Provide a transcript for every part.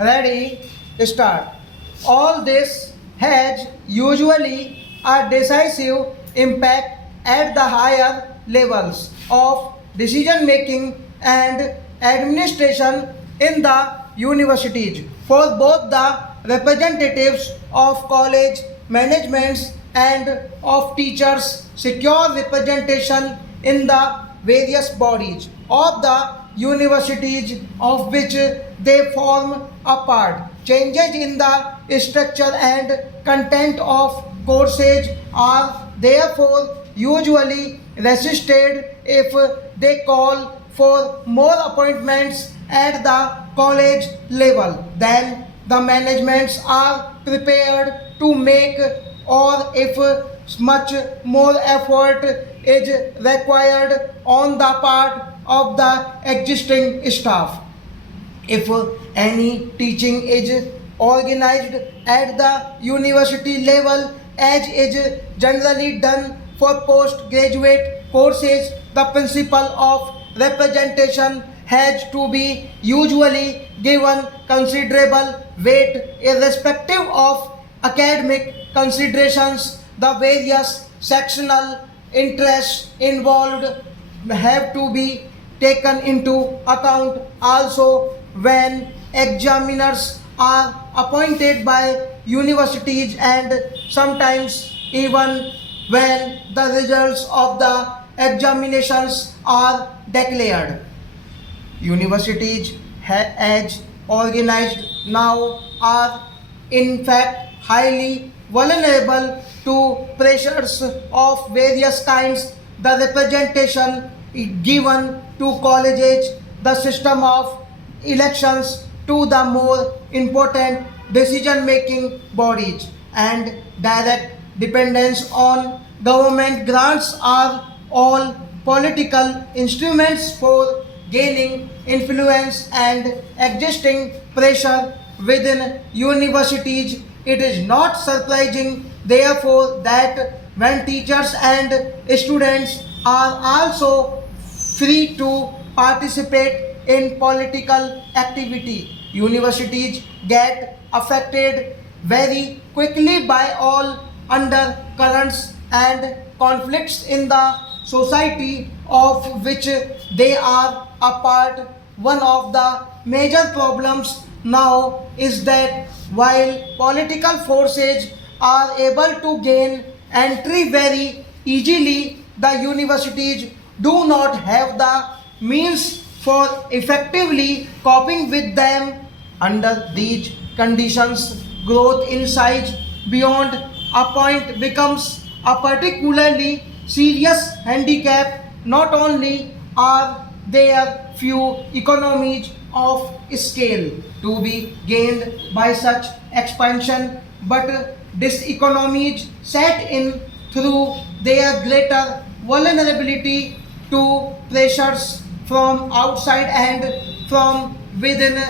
Ready, start. All this has usually a decisive impact at the higher levels of decision making and administration in the universities. For both the representatives of college managements and of teachers, secure representation in the various bodies of the universities of which they form a part. Changes in the structure and content of courses are therefore usually resisted if they call for more appointments at the college level than the managements are prepared to make, or if much more effort is required on the part of the existing staff. If any teaching is organized at the university level, as is generally done for postgraduate courses, the principle of representation has to be usually given considerable weight irrespective of academic considerations. The various sectional interests involved have to be taken into account also when examiners are appointed by universities, and sometimes even when the results of the examinations are declared. Universities as organized now are in fact highly vulnerable to pressures of various kinds. The representation given to colleges, the system of elections to the more important decision making bodies, and direct dependence on government grants are all political instruments for gaining influence and existing pressure within universities. It is not surprising, therefore, that when teachers and students are also free to participate in political activity, universities get affected very quickly by all undercurrents and conflicts in the society of which they are a part. One of the major problems now is that while political forces are able to gain entry very easily, the universities do not have the means for effectively coping with them. Under these conditions, growth in size beyond a point becomes a particularly serious handicap. Not only are there few economies of scale to be gained by such expansion, but diseconomies set in through their greater vulnerability to pressures from outside and from within.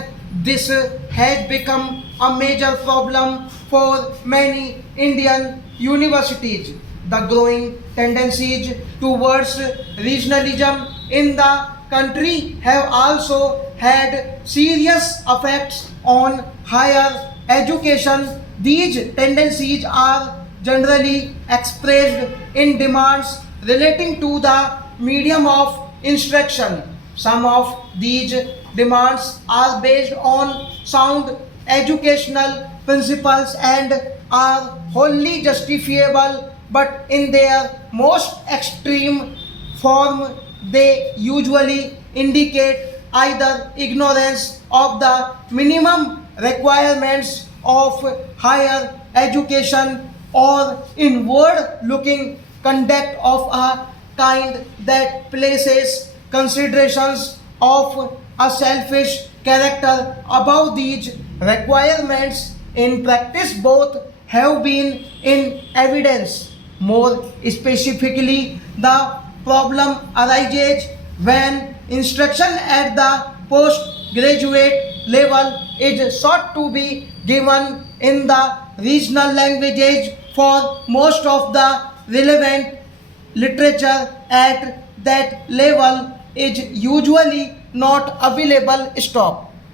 This has become a major problem for many Indian universities. The growing tendencies towards regionalism in the country have also had serious effects on higher education. These tendencies are generally expressed in demands relating to the medium of instruction. Some of these demands are based on sound educational principles and are wholly justifiable, but in their most extreme form, they usually indicate either ignorance of the minimum requirements of higher education or inward looking conduct of a kind that places considerations of a selfish character above these requirements. In practice, both have been in evidence. More specifically, the problem arises when instruction at the postgraduate level is sought to be given in the regional languages for most of the relevant literature at that level is usually not available. Stop.